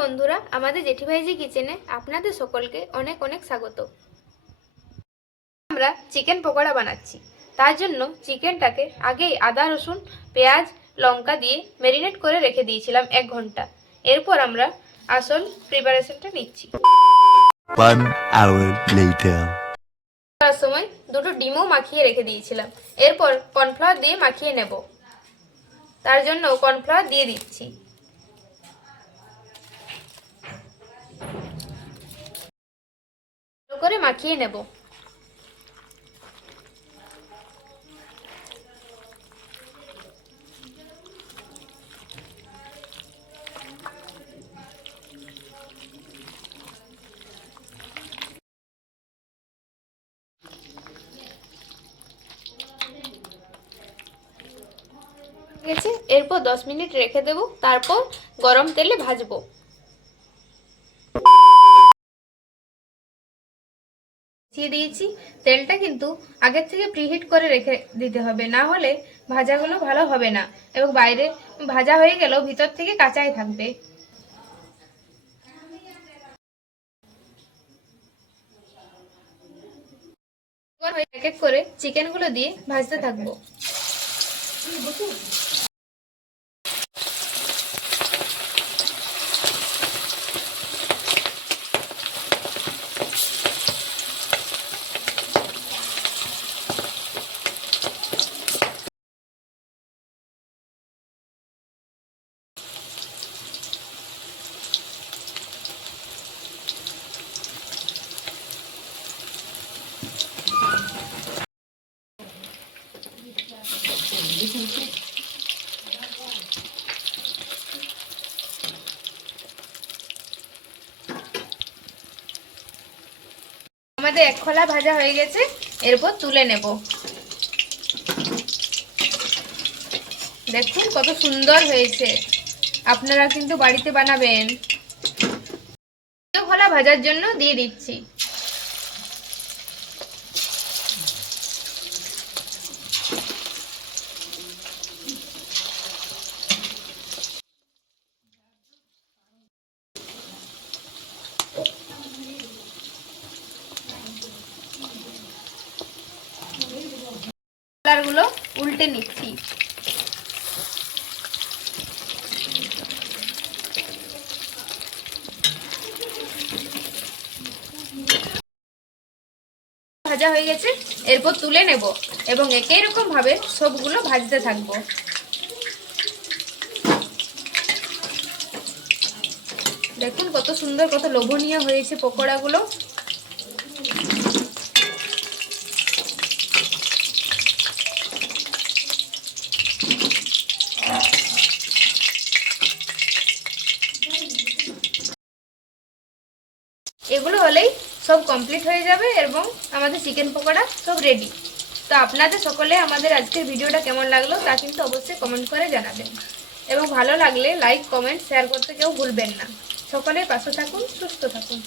বন্ধুরা, আমাদের জেঠিভাইজি কিচেনে আপনাদের সকলকে অনেক অনেক স্বাগত। আমরা চিকেন পকোড়া বানাচ্ছি। তার জন্য চিকেনটাকে আগেই আদা রসুন পেঁয়াজ লঙ্কা দিয়ে ম্যারিনেট করে রেখে দিয়েছিলাম 1 ঘন্টা। এরপর আমরা আসল প্রিপারেশনটা নিচ্ছি। 1 hour later তার সময় দুটো ডিমও মাখিয়ে রেখে দিয়েছিলাম। এরপর কর্নফ্লাওয়ার দিয়ে মাখিয়ে নেব। তার জন্য কর্নফ্লাওয়ার দিয়ে দিচ্ছি। ভালো করে মাখিয়ে নেব। এরপর 10 মিনিট রেখে দেব, তারপর গরম তেলে ভাজবো। দিয়েছি তেলটা কিন্তু আগের থেকে প্রিহিট করে রেখে দিতে হবে, না হলে ভাজাগুলো ভালো হবে না এবং বাইরে ভাজা হয়ে গেলেও ভিতর থেকে কাঁচাই থাকবে। এক এক করে চিকেনগুলো দিয়ে ভাজতে থাকবো। আমাদের এক খোলা ভাজা হয়ে গেছে, এরপর তুলে নেব। দেখুন কত সুন্দর হয়েছে, আপনারা কিন্তু বাড়িতে বানাবেন। খোলা ভাজার জন্য দিয়ে দিচ্ছি। গুলো উল্টে নিচ্ছি। ভাজা হয়ে গেছে, এরপর তুলে নেব এবং একই রকম ভাবে সবগুলো ভাজতে থাকবো। দেখুন কত সুন্দর, কত লোভনীয় হয়েছে পকোড়াগুলো। এগুলো হলেই সব কমপ্লিট হয়ে যাবে এবং আমাদের চিকেন পকোড়া সব রেডি। তো আপনাদের সকলে আমাদের আজকের ভিডিওটা কেমন লাগলো তা কিন্তু অবশ্যই কমেন্ট করে জানাবেন এবং ভালো লাগলে লাইক কমেন্ট শেয়ার করতে কেউ ভুলবেন না। সকলের পাশে থাকুন, সুস্থ থাকুন।